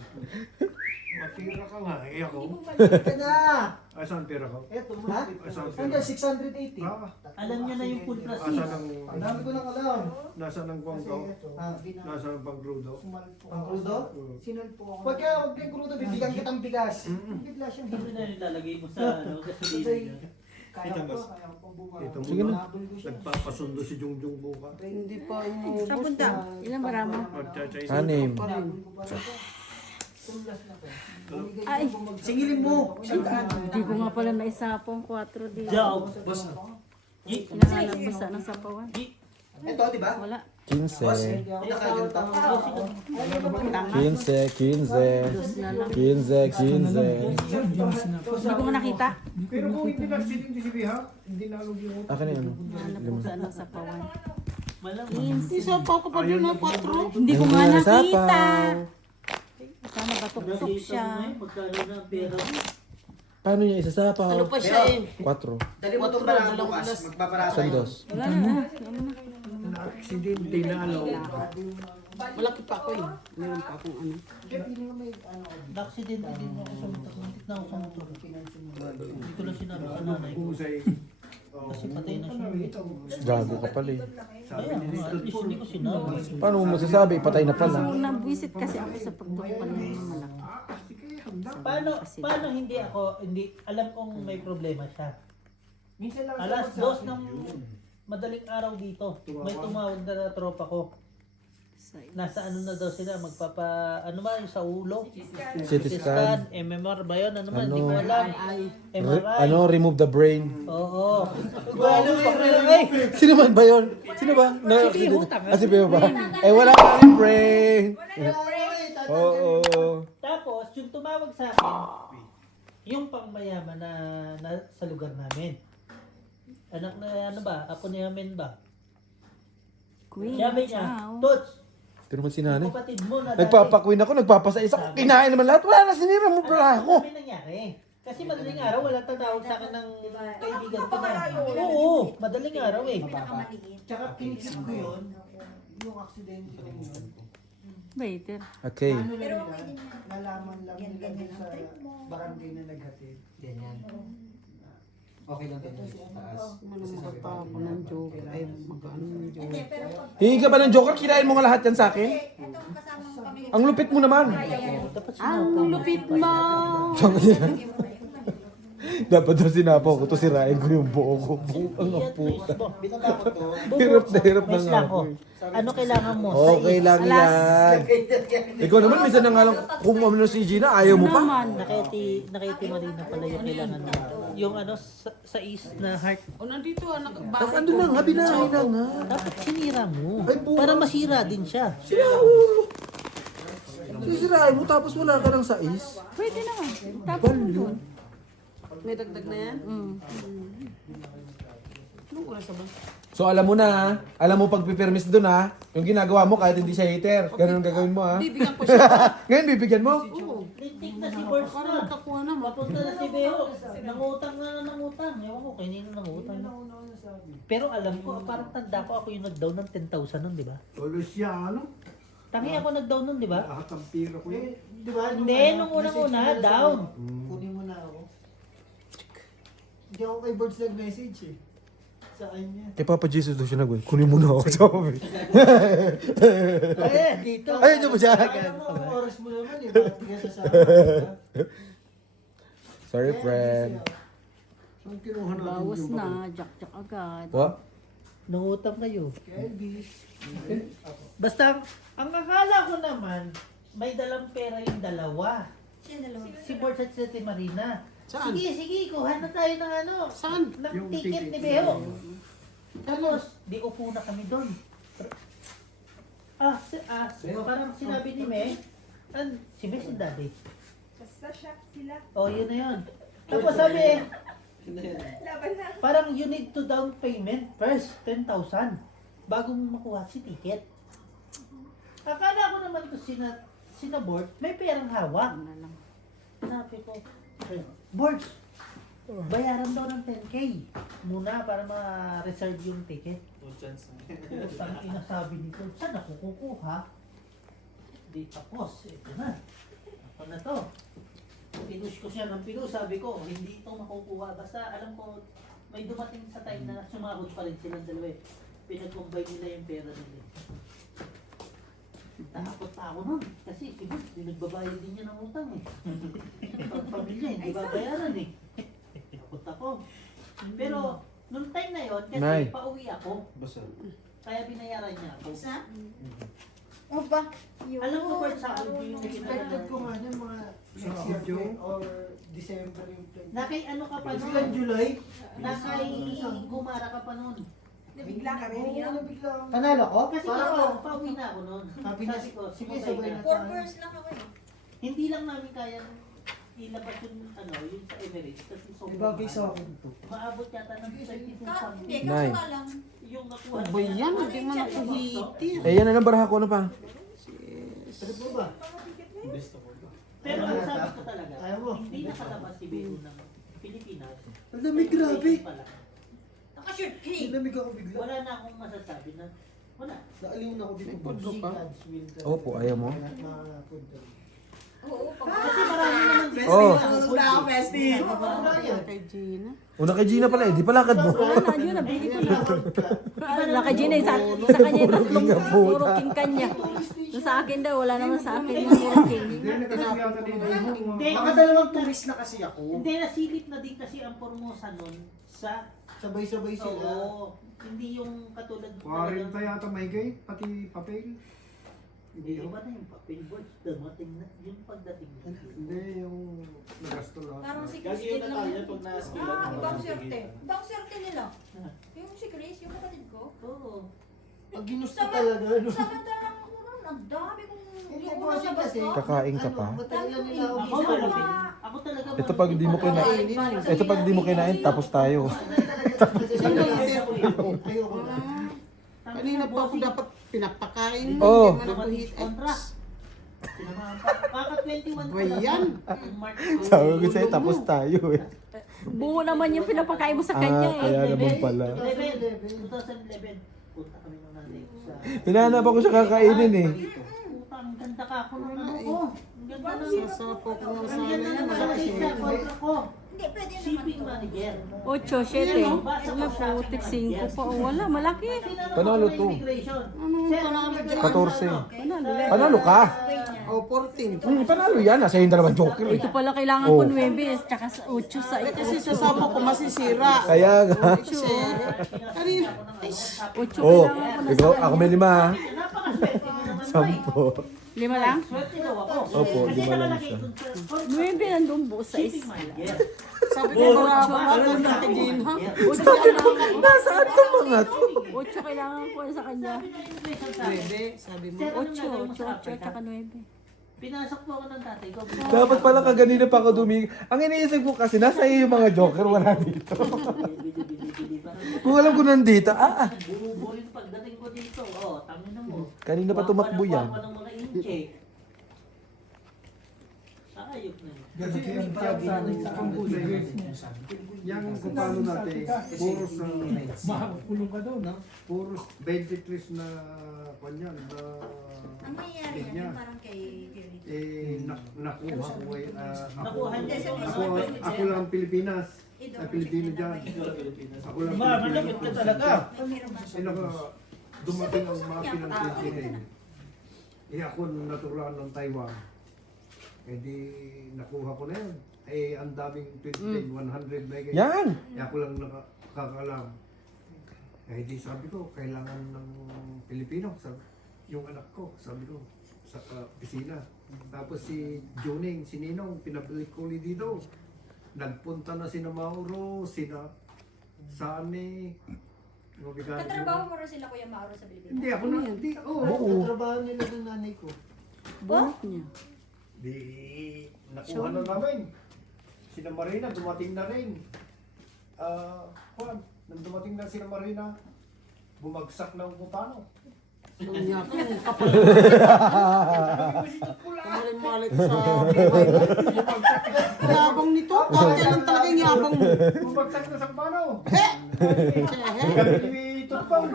Matira ka nga, eh ako. Ika na! Asan pera ko? Eto, ha? Asan Hanggang pera? 680. Ah, Alam niya na yung full price. asan ang... Ang dami ko nang alam. Nasaan ang kwang ko? Ah, Nasaan ang pangkrudo? Ang krudo? Sinalpo ako. Pagka huwag kang krudo, bibigyan kitang bigas. Bigla siyang Hindi hindi. na nilalagay mo sa ano, gasolina niya. Kaya ko pang bukas. Ito mo Sige na. na. Nagpapasundo si Jungjung buka. Hindi pa inuubos. Sa punta. Ilang marama? Magchachay Anim. Ay, Singilin mo! hindi ko nga pala naisapong 4 dito. Dog. Boss, Hinahanap ko sana sa pawan. ito di ba? Wala. 15. Nakaganto. 15. Hindi ko nga nakita. Pero kung hindi na-accident si Biha, hindi nalog yung... Akin na yun. Hinahanap ko sana sa pawan. Malamang. Isapaw ko pa din ng 4. Hindi ko nga Hindi nakita. nasapaw. Sana batok-tok siya. Magkano na ang pera mo? Paano niya isasapaw? Ano pa siya eh? 4. Dali mo itong parang bukas. Magpaparata yun. Sandos. Wala na. Na-accidente na ano. Malaki pa ako eh. Meron pa akong ano. Na-accident din ako sa motor. Muntik na ako sa motor. Hindi ko lang sinabi sa nanay ko. Husay. Kasi patay na siya. Gago ka pala eh. Kaya, at least hindi ko sinabi. Paano mo masasabi? Patay na pala. So, nabwisit kasi ako sa pagtutupan ng malaki. Paano hindi alam kong may problema siya. Minsan lang Alas 2 ng madaling araw dito, may tumawag na tropa ko. Nasa ano na daw sila, ano ba yung sa ulo? CT scan. MMR ba yun? Ano ba? Ano? Hindi ko alam. MRI. Remove the brain. Oo. Ay, Sino man ba yun? Sino ba? Si Pio ba? Eh wala pa rin brain. Oo. tapos, yung tumawag sa akin, yung pangmayaman na sa lugar namin. Anak na ano ba? Apo ni Amen ba? Queen. Sabi niya, Ciao. Tots, Pero man si nanay. kapatid mo na Nagpapakwin ako, nagpapasais ako. Kinain naman lahat. Wala na, sinira mo pala ako. Ano may nangyari? Kasi madaling araw, wala tatawag sa akin ng kaibigan ko na. Napakalayo. Oo, madaling araw eh. Pinakamaliit. Tsaka kinikip ko yun, yung aksidente ko yun. Waiter. Okay. Ano lang Pero nila, okay din yan. nalaman lang Yan, nila ganyan dun ang sa trip mo. barangay na naghatid. Ganyan. Okay lang tayo sa taas. Manong magpa ako ng joke. Ay, mag-ano ng joke. Hindi, pero pag... Hingi ka ba ng joker? Kinain mo nga lahat yan sa akin? Itong kasama mo kami. Ang lupit mo naman. Dapat Ang lupit mo. Dapat daw sinapaw ko to, sirain ko yung buo ko. Buang ang puta. Binatakot to. Hirap na hirap na Wait nga lang ako. oh. Ano kailangan mo? Okay lang yan. Ikaw naman, minsan na nga lang, kung umano si Gina, ayaw mo pa. Naman. Nakiti Marina pala yung kailangan mo. Yung ano, sa east na heart. O nandito ah, Tapos bakit? ando na nga, binahay na nga. Dapat sinira mo. Ay, buka. Para masira din siya. Sira ulo. Sisirain mo, tapos wala ka ng sais. Pwede naman. Tapos mo doon. May dagdag na yan? Anong oras ba? So alam mo na, alam mo pag pipirmis doon ha, yung ginagawa mo kahit hindi siya hater, ganun ang gagawin mo ha. Bibigyan ko siya. Ngayon bibigyan mo. Oo. Lintik na si Borges Para na. makakuha na. Papunta na si Beo. Nangutang na nangutang. Ewan ko, kanina nangutang. Pero alam ko, parang tanda ko ako yung nag-down ng 10,000 nun, di ba? Luciano. Tangi ako nag-down nun, di ba? Lahat ng pira ko yun. Di ba? Hindi, nung unang-una, down. Kunin mo na ako. Hindi ako kay Birds nag-message eh. sa kanya. Kay Papa Jesus doon siya nag kunin mo na ako sa amin. Ay, dito. Ayun niyo ba siya? Alam mo, ang oras mo naman eh. Bakit ka sasama? Sorry, friend. Saan kinuha natin Bawas yung na, jak-jak agad. What? Nangutang kayo. Basta, ang akala ko naman, may dalang pera yung dalawa. Sino dalawa? Si Bort at si Ate Marina. Saan? Sige, kuha na tayo ng ano. Saan? Ng ticket ni Beo. Tapos, di upo na kami doon. Parang sinabi ni Me, si Me si Daddy. Basta shock sila. Oh, yun na yun. Tapos sabi, Laban na. parang you need to down payment first, 10,000, bago mo makuha si ticket. Akala ko naman to sinabort, may perang hawak. Sabi ko, Boards, bayaran daw ng 10K muna para ma-reserve yung ticket. Ang inasabi nito, saan ako kukuha? Di tapos, ito na. Ako na to. Pinush ko siya ng pinush, sabi ko, hindi ito makukuha. Basta alam ko, may dumating sa time na sumahod pa rin silang dalawa eh. Pinag-combine nila yung pera nila. Takot pa ako nun. Kasi si Bert, nagbabayad din niya ng utang eh. Ang pamilya, hindi babayaran eh. Takot ako. Pero, nung time na yon kasi Nay. pauwi ako. Kaya binayaran niya ako. Isa? O ba? Yun. Alam mo, Bert, sa akin yung Expected ko nga niya mga next year June or December yung plan. Nakay ano ka pa Kasi nun? lang July. Nakay gumara ka pa nun. Nabigla ka rin Oo, yan. nabigla ako. Panalo ko? Kasi ako, pauwi na ako nun. Sabi niya, Sabi ko, sige, sumabay sabay ka. na. 4 birds lang ako eh. Hindi lang namin kaya ilabas yung yung sa Emirates kasi sobrang Ibagay sa mahal. akin to. Maabot yata ng 32 Hindi, something. kaso Nay. nga lang. Yung nakuha Ba yan? Hindi mo na kuhitin. Eh, yan na lang baraha ko na pa. Pwede po ba? Pero ang sabi ko talaga, Ayaw mo? hindi nakalabas si Beo ng Pilipinas. Ang dami, grabe. Pala. Nakashirt ka eh. Nilamig ako bigla. Wala na akong masasabi na, wala. Naaliw na ako dito. Pudlo ka? Opo, ayaw mo? Oo, pag Kasi marami naman Oh, Kay Gina. una kay Gina pala eh, di palakad mo. Wala na, yun, nabili ko na. Wala ka Gina, sa kanya yung tatlong puro king kanya. Yung sa akin daw, wala naman sa akin yung puro king. Hindi, Baka dalawang tourist na kasi ako. hindi nasilip na din kasi ang Formosa nun sa Sabay-sabay sila. oo, hindi yung katulad 40 yata may gay, pati papel. Hindi ba na yung papel board dumating na yung pagdating na. Hindi, yung nagasto lahat. parang si Christine lang. Ibang swerte. Ibang swerte nila. Yung si Chris, yung kapatid ko. Oo. Ang ginusto talaga, no? Samantalang ako nun, ang dami kong Hindi yung po unang kasi labas kasi. ko. Kakain ka pa? Matagal na nila ako Ako gising. malapit. Ako talaga Ito pag di mo kinain, ito pag di mo kinain, tapos tayo. Ayoko na. Kanina pa ako dapat pinapakain mo. Oh. Hindi mo na kuhit. Contract. Sinamahan pa. Baka 21 Ba yan? March. Sabi ko sa'yo, tapos tayo eh. Buo naman yung pinapakain mo sa Ah, kanya eh. kaya naman pala. 2011. Punta kami ng nanay ko sa... Hinahanap ako siya kakainin eh. Puta, ang ganda ka ako ng ano ko. Ang ganda ng... Sasarap po ko ng Ang sana ganda yan. ng malaki sa contract ko. Hindi, pwede naman Shipping to. manager. 8, 7. May putik 5 pa. Oh, wala, malaki. Panalo to. Panalo dyan? 14. Panalo ka? O, 14. Panalo yan. Nasa yung dalawang joker eh. Ito pala kailangan Oh. ko 9, tsaka 8 sa Kasi sasama ko masisira. Kaya nga. Kasi, kanina, ay, 8 Oh, kailangan ko na ikaw, ako may 5 ha. Napakaswerte mo naman to eh. 10. 5 lang? Swerte daw ako. Opo, Kasi 5 lang nakalagay siya. dun sa contract. 9 nandun buo sa Shipping manager. sabi ko marami na kay Gina. 8 Nasaan itong mga to? kailangan ko sa kanya. Sabi na immigration sa akin. Pwede, sabi mo. 8, tsaka 9. Pinasok po ako ng tatay ko. Dapat pala kaganina pa ako dumig. Ang iniisip ko kasi, nasa iyo yung mga joker, wala dito. Kung alam ko nandito, Buru-burin pagdating ko dito. Oh, tangin na mo. Kanina pa tumakbo yan. Wapa ng mga inche. Ayok na yun. Kasi yung sabi sa yung kung paano natin, puros na, Kulong ka doon, no? puros 23 na kanyan na Ang mangyayari yan, yung parang kay Jerry. nakuha ko Nakuha niya sa ako lang Pilipinas. na Pilipino dyan. Ako lang Malapit ka talaga. Dumating ang mga pinang-Pilipino. Ako naturuan ng Taiwan. Eh di nakuha ko na yan. Eh ang daming 20, 100 na ganyan. Yan! Ako lang nakakaalam. Eh di sabi ko, kailangan ng Pilipino. Yung anak ko, sabi ko, sa opisina. Tapos si Juning, si Ninong, pinabalik ko ulit dito. Nagpunta na sina Mauro, sina Sani. Katrabaho mo rin sila Kuya Mauro sa Pilipinas? Hindi ako na, hindi. Oo, katrabaho nila ng nanay ko. Bunot niya. Di, nakuha na namin. Sina Marina, dumating na rin. Juan, nang dumating na sina Marina, bumagsak na kung paano. Niya ko, kapal-malit sa buhay mo. Yabang nito. Kaya lang talaga yung yabang mo. Bumagsak na sa paano. Chehe. Kami ni Tutpong.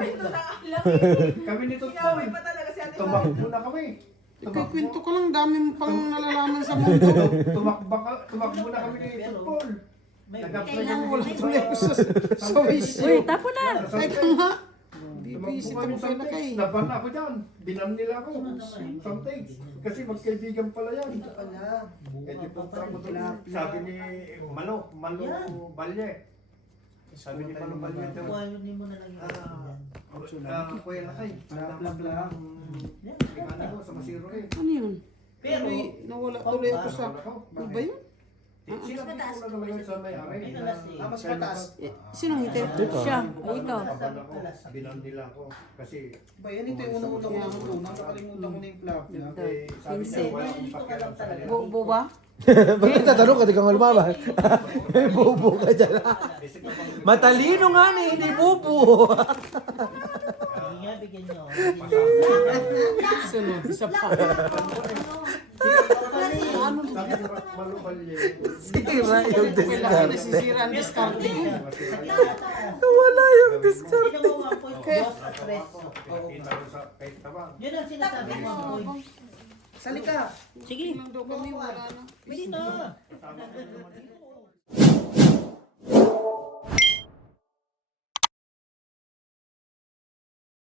Kami ni Tutpong. Inaway pa talaga si Ate Tumakbo na kami. Ikikwento ko lang, dami mo pang nalalaman sa mundo. Tumakbo na kami ni Tutpong. Kailangan wala tuloy ako sa wish. Uy, tapo na. Ay, tama. Tumakbo Visit kami mo sa kayo na kayo. Naban ako dyan. Binan nila ako. Something. Kasi magkaibigan pala yan. Eh di punta ako doon. Sabi ni Malo Balye. Sabi ni Malo Balye daw. Kuhanin mo na lang yung Kuya Lakay. Bla. Ano ko sa Masiro eh. Ano yun? Pero, Nawala tuloy ako sa... Ano ba yun? Sinabi ko na naman sa may-ari. may alas eh. Mas mataas. Sinong hiti? Siya. Ay, ikaw. Bilan nila ako. Kasi Ba yan ito yung unang-unang ko natutunan. Nakalimutan ko na yung flap. sabi niya wala akong pakialam sa kanila. Bobo ba? Bakit tatanong ka, di ka malumaman? May bubo ka dyan. Matalino nga ni, hindi bubo. Hindi nga, bigyan nyo. Sunod, isa pa. Ano sabi ni Malubalye? Sira yung Kailangan discard. nasisira ang discard ko. Wala yung discard. Hindi mo 1.2 press. Kita ko sa kahit tabang. Yun ang sinasabi mo. Salika! Sige. Nang daw kami, wala na. Pwede na. Tama ko naman.